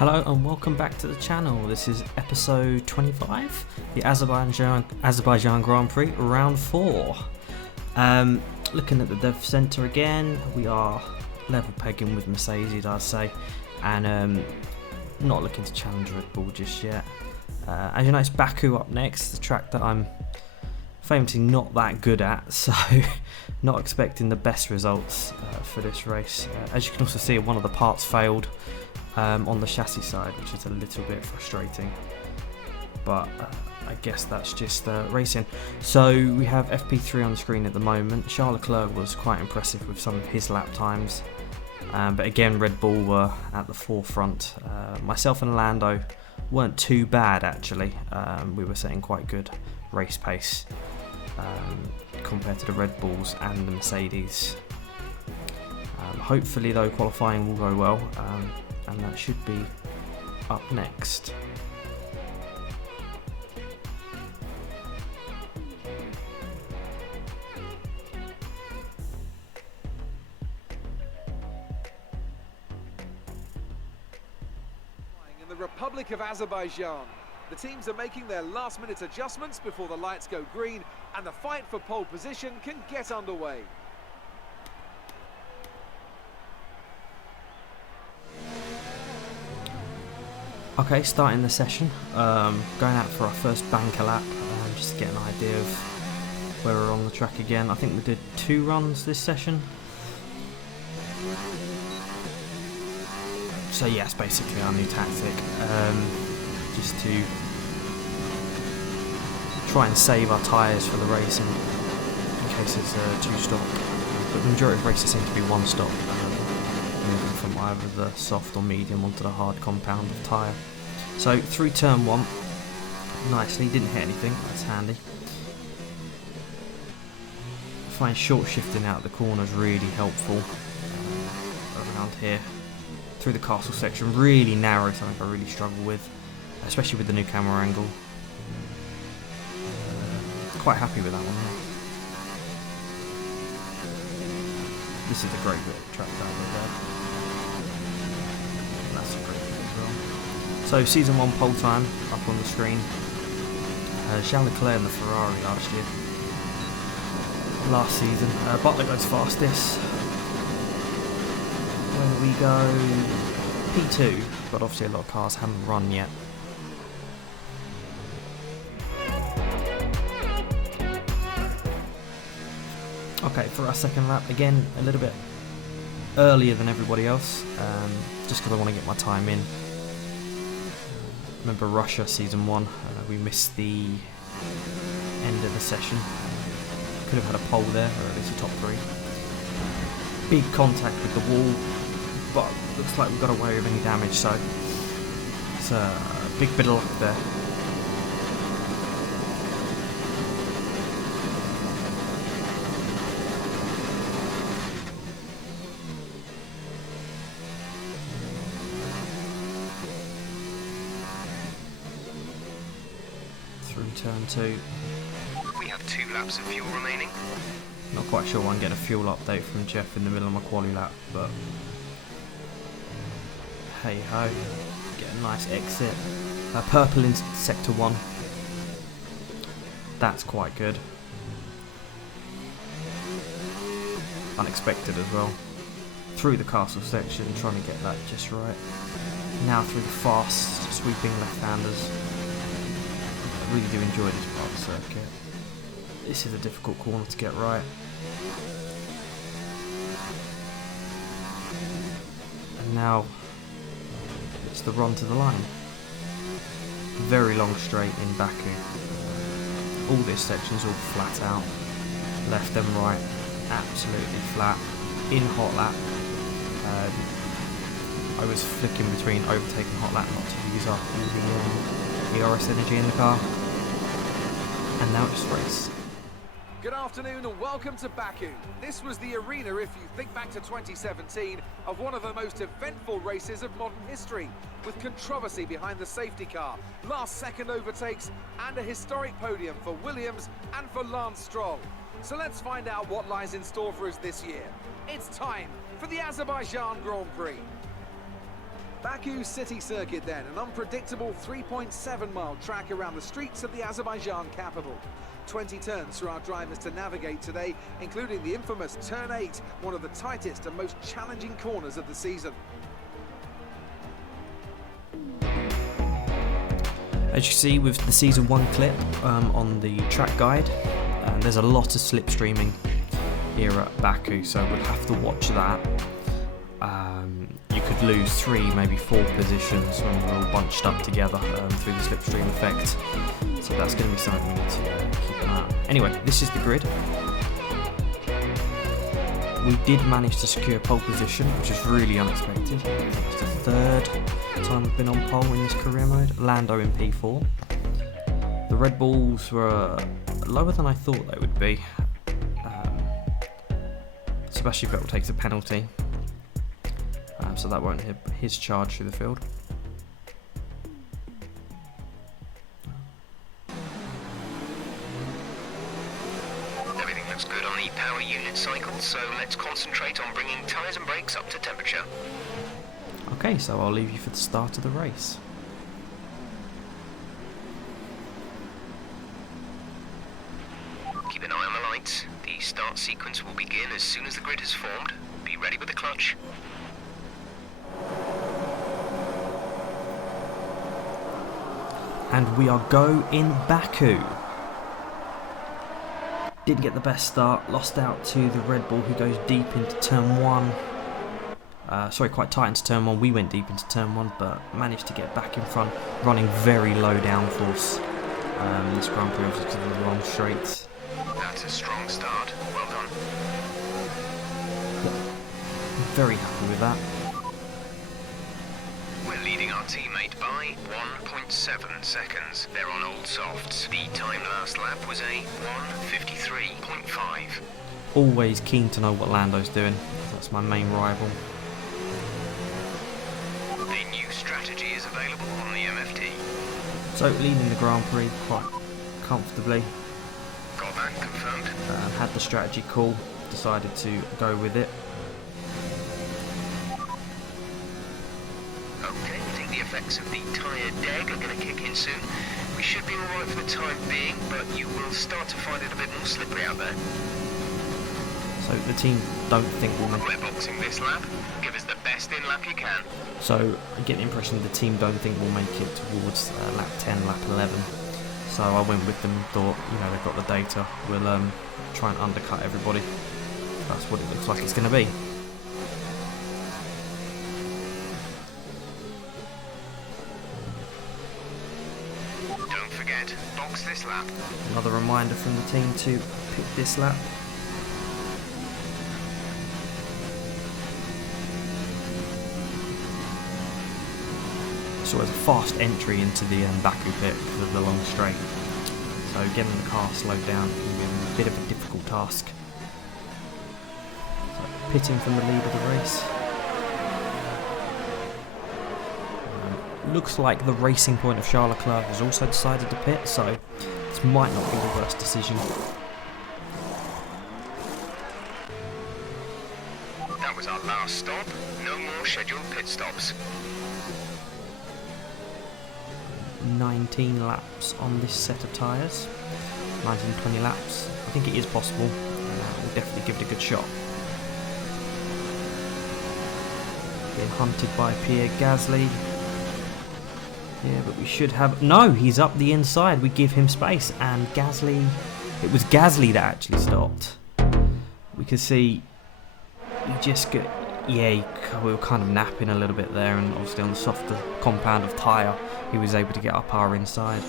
Hello and welcome back to the channel. This is episode 25, the Azerbaijan Grand Prix round 4. Looking at the dev center again, we are level pegging with Mercedes, I'd say, and not looking to challenge Red Bull just yet. As you know, it's Baku up next, the track that I'm famously not that good at, so not expecting the best results for this race. As you can also see, one of the parts failed on the chassis side, which is a little bit frustrating, but I guess that's just racing. So we have FP3 on the screen at the moment. Charles Leclerc was quite impressive with some of his lap times, but again Red Bull were at the forefront. Myself and Lando weren't too bad actually. We were setting quite good race pace compared to the Red Bulls and the Mercedes. Hopefully though, qualifying will go well, and that should be up next. In the Republic of Azerbaijan, the teams are making their last-minute adjustments before the lights go green, and the fight for pole position can get underway. Okay, starting the session, going out for our first banker lap, just to get an idea of where we're on the track again. I think we did 2 runs this session. So yeah, it's basically our new tactic, just to try and save our tyres for the race in case it's a 2-stop. But the majority of races seem to be 1-stop, moving from either the soft or medium onto the hard compound of tyre. So through turn 1, nicely, didn't hit anything, that's handy. I find short shifting out of the corners really helpful around here. Through the castle section, really narrow, something I really struggle with, especially with the new camera angle. Quite happy with that one. This is a great bit of track down there. That's a great bit as well. So season 1 pole time up on the screen. Charles Leclerc in the Ferrari last season. Butler goes fastest. Where we go P2, but obviously a lot of cars haven't run yet. Okay, for our second lap, again a little bit earlier than everybody else, just because I want to get my time in. Remember Russia season 1, we missed the end of the session. Could have had a pole there, or at least a top 3. Big contact with the wall, but looks like we got away with any damage, so it's a big bit of luck there. Through turn 2. We have 2 laps of fuel remaining. Not quite sure why I'm getting a fuel update from Jeff in the middle of my quali lap, but hey ho, get a nice exit. Purple in sector 1. That's quite good. Unexpected as well. Through the castle section, trying to get that just right. Now through the fast, sweeping left-handers. I really do enjoy this part of the circuit. This is a difficult corner to get right. And now it's the run to the line. Very long straight in Baku. All this section's all flat out. Left and right, absolutely flat. In hot lap. I was flicking between overtaking hot lap not to use up all the ERS energy in the car. And now it's race. Good afternoon and welcome to Baku. This was the arena, if you think back to 2017, of one of the most eventful races of modern history, with controversy behind the safety car, last-second overtakes, and a historic podium for Williams and for Lance Stroll. So let's find out what lies in store for us this year. It's time for the Azerbaijan Grand Prix. Baku City Circuit then, an unpredictable 3.7-mile track around the streets of the Azerbaijan capital. 20 turns for our drivers to navigate today, including the infamous Turn 8, one of the tightest and most challenging corners of the season. As you see with the Season 1 clip on the track guide, there's a lot of slipstreaming here at Baku, so we'll have to watch that. You could lose 3, maybe 4 positions when we're all bunched up together through the slipstream effect. So that's going to be something we need to keep an eye on. Anyway, this is the grid. We did manage to secure pole position, which is really unexpected. It's the 3rd time we've been on pole in this career mode. Lando in P4. The Red Bulls were lower than I thought they would be. Sebastian Vettel takes a penalty, so that won't hit his charge through the field. Everything looks good on the power unit cycle, so let's concentrate on bringing tyres and brakes up to temperature. Okay, so I'll leave you for the start of the race. Keep an eye on the lights. The start sequence will begin as soon as the grid is formed. Be ready with the clutch. And we are go in Baku. Didn't get the best start, lost out to the Red Bull who goes deep into turn 1. Quite tight into turn 1. We went deep into turn 1, but managed to get back in front, running very low downforce. This Grand Prix was because of the long straights. That's a strong start. Well done. Very happy with that. We're leading our teammate by 1.7 seconds. They're on old softs. The time last lap was a 1:53.5. Always keen to know what Lando's doing. That's my main rival. The new strategy is available on the MFD. So leading the Grand Prix quite comfortably. Got that confirmed. Had the strategy call, decided to go with it. Okay, I think the effects of the tyre deg are going to kick in soon. We should be alright for the time being, but you will start to find it a bit more slippery out there. So the team don't think we'll make We're boxing this lap. Give us the best in lap you can. So I get the impression the team don't think we'll make it towards lap 10, lap 11. So I went with them and thought, they've got the data. We'll try and undercut everybody. That's what it looks like it's going to be. Don't forget, box this lap. Another reminder from the team to pick this lap. It's always a fast entry into the Baku pit because of the long straight. So getting the car slowed down will be a bit of a difficult task. So pitting from the lead of the race. Looks like the Racing Point of Charles Leclerc has also decided to pit, so this might not be the worst decision. That was our last stop. No more scheduled pit stops. 19 laps on this set of tyres. 19-20 laps. I think it is possible. We'll definitely give it a good shot. Being hunted by Pierre Gasly. Yeah, but we should have... No, he's up the inside. We give him space. And Gasly... It was Gasly that actually stopped. We could see... He just got... Yeah, we were kind of napping a little bit there, and obviously on the softer compound of tyre, he was able to get up our inside.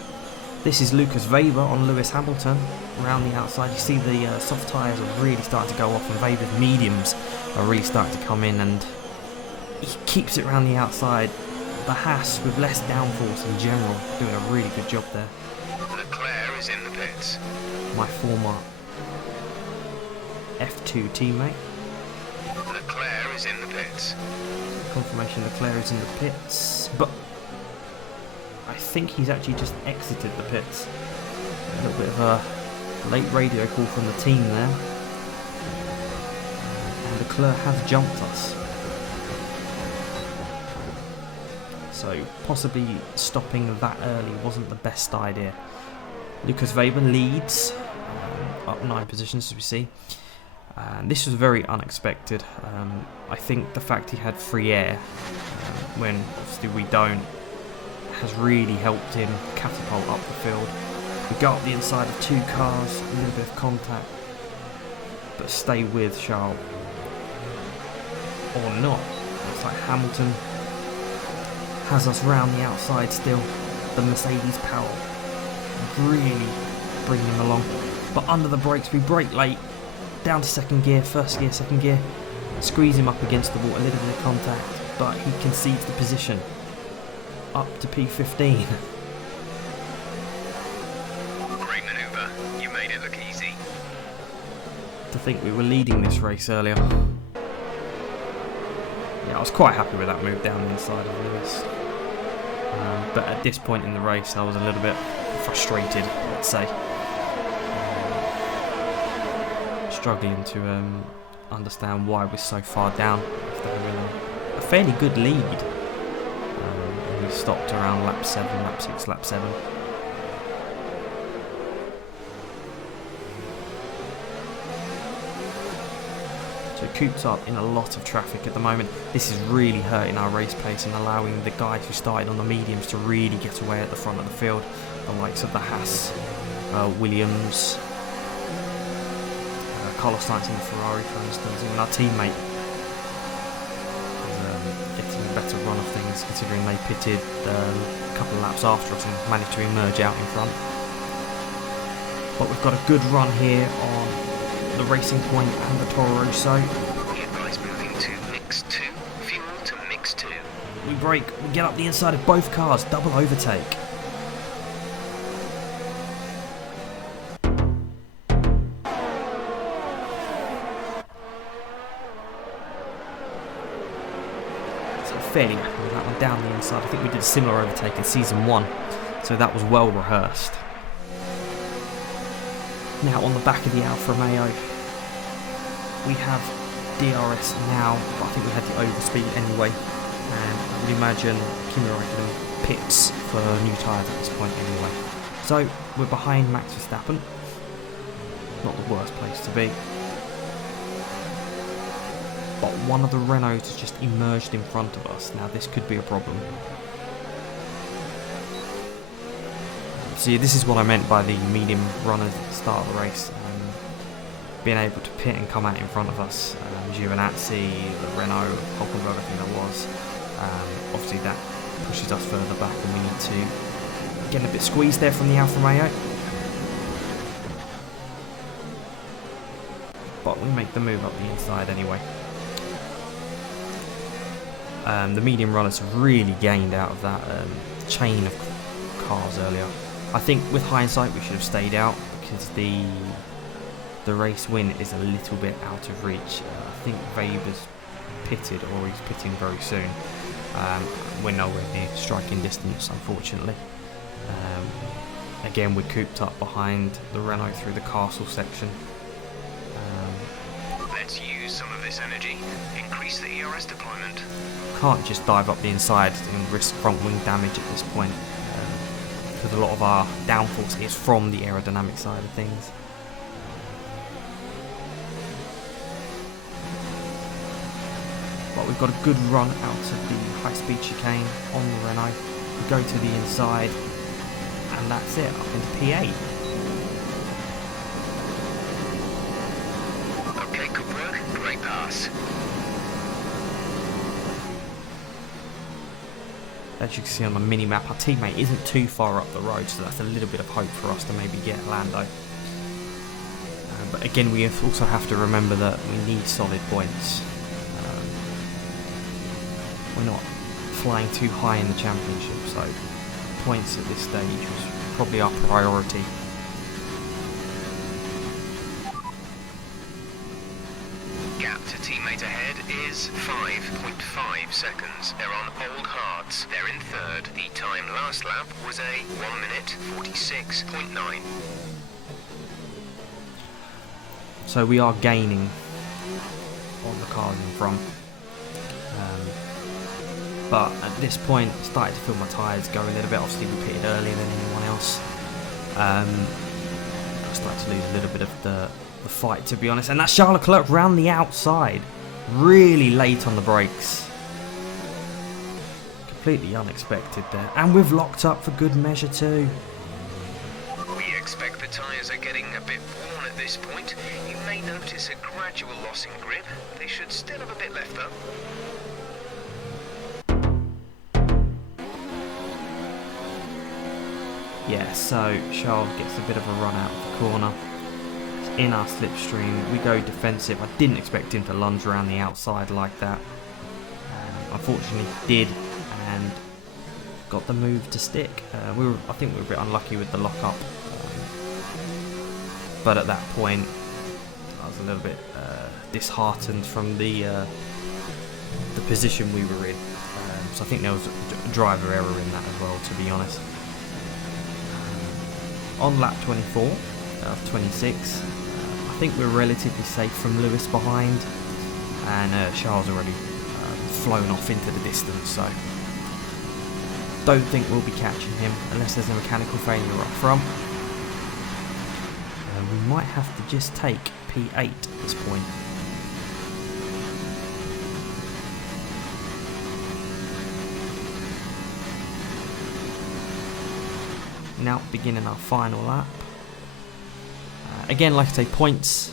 This is Lucas Weber on Lewis Hamilton around the outside. You see the soft tyres are really starting to go off, and Weber's mediums are really starting to come in, and he keeps it around the outside. The Haas, with less downforce in general, doing a really good job there. Leclerc is in the pits. My former F2 teammate. Leclerc is in the pits. Confirmation Leclerc is in the pits, but I think he's actually just exited the pits. A little bit of a late radio call from the team there. And Leclerc has jumped us. so possibly stopping that early wasn't the best idea. Lucas Weber leads, up 9 positions as we see. This was very unexpected. I think the fact he had free air, when obviously we don't, has really helped him catapult up the field. We go up the inside of 2 cars, a little bit of contact, but stay with Charles. Or not. Looks like Hamilton has us round the outside still. The Mercedes power really bringing him along. But under the brakes, we brake late. Down to second gear, first gear, second gear. Squeeze him up against the wall, a little bit of contact, but he concedes the position. Up to P15. Great manoeuvre. You made it look easy. To think we were leading this race earlier. Yeah, I was quite happy with that move down the inside of Lewis. But at this point in the race, I was a little bit frustrated, let's say. Struggling to understand why we're so far down after having a fairly good lead. We stopped around lap 7, lap 6, lap 7. So Coop's up in a lot of traffic at the moment. This is really hurting our race pace and allowing the guys who started on the mediums to really get away at the front of the field. The likes of the Haas, Williams, Carlos Sainz in the Ferrari, for instance, even our teammate is getting a better run of things, considering they pitted a couple of laps after us and managed to emerge out in front. But we've got a good run here on the Racing Point and the Toro Rosso. We advise moving to mix 2, fuel to mix 2. We brake, we get up the inside of both cars, double overtake. Fairly happy with that one down the inside. I think we did a similar overtake in season 1, so that was well rehearsed. Now on the back of the Alfa Romeo, we have DRS now, but I think we had the overspeed anyway, and I would imagine Kimi Räikkönen pits for new tyres at this point anyway. So we're behind Max Verstappen. Not the worst place to be. But one of the Renaults has just emerged in front of us. Now this could be a problem. See, this is what I meant by the medium runners at the start of the race. Being able to pit and come out in front of us. Giovinazzi, the Renault, Hulkenberg I think that was. Obviously that pushes us further back and we need to get a bit squeezed there from the Alfa Romeo. But we make the move up the inside anyway. The medium runners have really gained out of that chain of cars earlier. I think with hindsight we should have stayed out because the race win is a little bit out of reach. I think Weber's pitted or he's pitting very soon. We're nowhere near striking distance, unfortunately. Again, we're cooped up behind the Renault through the castle section. Let's use some of this energy. Increase the ERS deployment. Can't just dive up the inside and risk front wing damage at this point, because a lot of our downforce is from the aerodynamic side of things. But we've got a good run out of the high speed chicane on the Renault. We go to the inside and that's it, up into P8. Okay, good work. Great pass. As you can see on the mini-map, our teammate isn't too far up the road, so that's a little bit of hope for us to maybe get Lando. But again, we also have to remember that we need solid points. We're not flying too high in the championship, so points at this stage was probably our priority. Gap to teammate ahead is 5.5 seconds. They're on old hards. They're in third. The time last lap was a 1 minute 46.9. So we are gaining on the cars in front. but at this point I started to feel my tyres go a little bit. Obviously we pitted earlier than anyone else. I started to lose a little bit of the fight, to be honest, and that's Charles Leclerc round the outside, really late on the brakes. Completely unexpected there, and we've locked up for good measure too. We expect the tyres are getting a bit worn at this point. You may notice a gradual loss in grip. They should still have a bit left though. Yeah, so Charles gets a bit of a run out of the corner. It's in our slipstream. We go defensive. I didn't expect him to lunge around the outside like that. Unfortunately, he did, and got the move to stick. I think we were a bit unlucky with the lock-up. But at that point, I was a little bit disheartened from the position we were in. So I think there was a driver error in that as well, to be honest. On lap 24 of 26, I think we're relatively safe from Lewis behind, and Charles already flown off into the distance, so don't think we'll be catching him unless there's a mechanical failure up front. We might have to just take P8 at this point. Now beginning our final lap. Again, like I say, points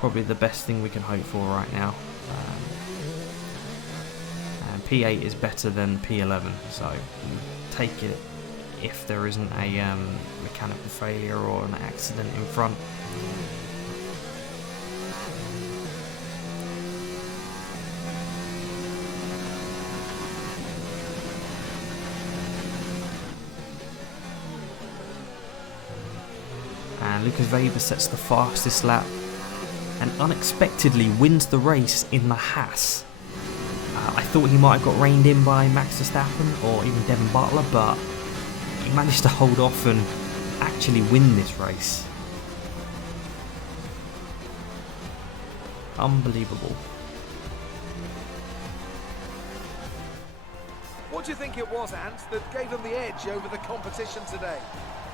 probably the best thing we can hope for right now. And P8 is better than P11, so take it if there isn't a mechanical failure or an accident in front. And Lucas Weber sets the fastest lap and unexpectedly wins the race in the Haas. I thought he might have got reined in by Max Verstappen or even Devon Butler, but he managed to hold off and actually win this race. Unbelievable. What do you think it was, Ant, that gave them the edge over the competition today?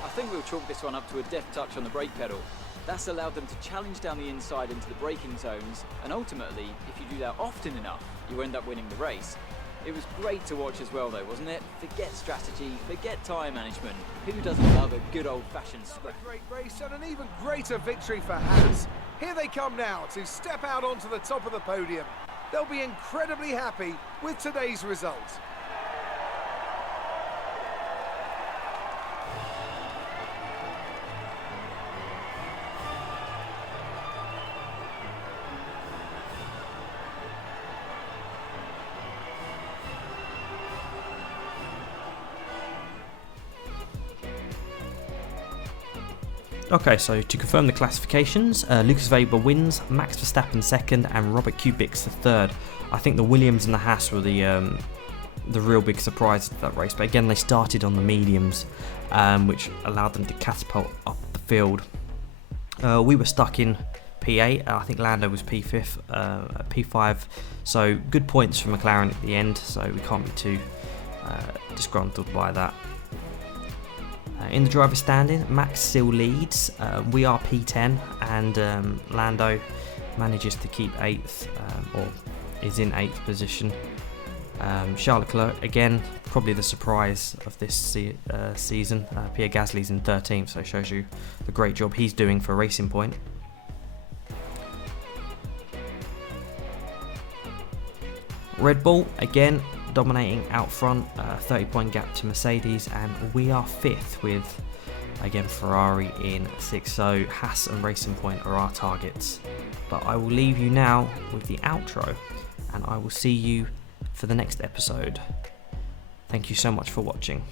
I think we'll chalk this one up to a deft touch on the brake pedal. That's allowed them to challenge down the inside into the braking zones, and ultimately, if you do that often enough, you end up winning the race. It was great to watch as well though, wasn't it? Forget strategy, forget tyre management. Who doesn't love a good old-fashioned scrap? A great race and an even greater victory for Haas. Here they come now to step out onto the top of the podium. They'll be incredibly happy with today's result. Okay, so to confirm the classifications, Lucas Weber wins, Max Verstappen second, and Robert Kubica the third. I think the Williams and the Haas were the real big surprise of that race, but again they started on the mediums, which allowed them to catapult up the field. We were stuck in P8, I think Lando was P5, P5, so good points for McLaren at the end, so we can't be too disgruntled by that. In the driver's standing, Max still leads, we are P10, and Lando manages to keep 8th, or is in 8th position. Charles Leclerc, again, probably the surprise of this season. Pierre Gasly's in 13th, so it shows you the great job he's doing for Racing Point. Red Bull, again, dominating out front, 30-point gap to Mercedes, and we are 5th with, again, Ferrari in 6th, so Haas and Racing Point are our targets. But I will leave you now with the outro, and I will see you for the next episode. Thank you so much for watching.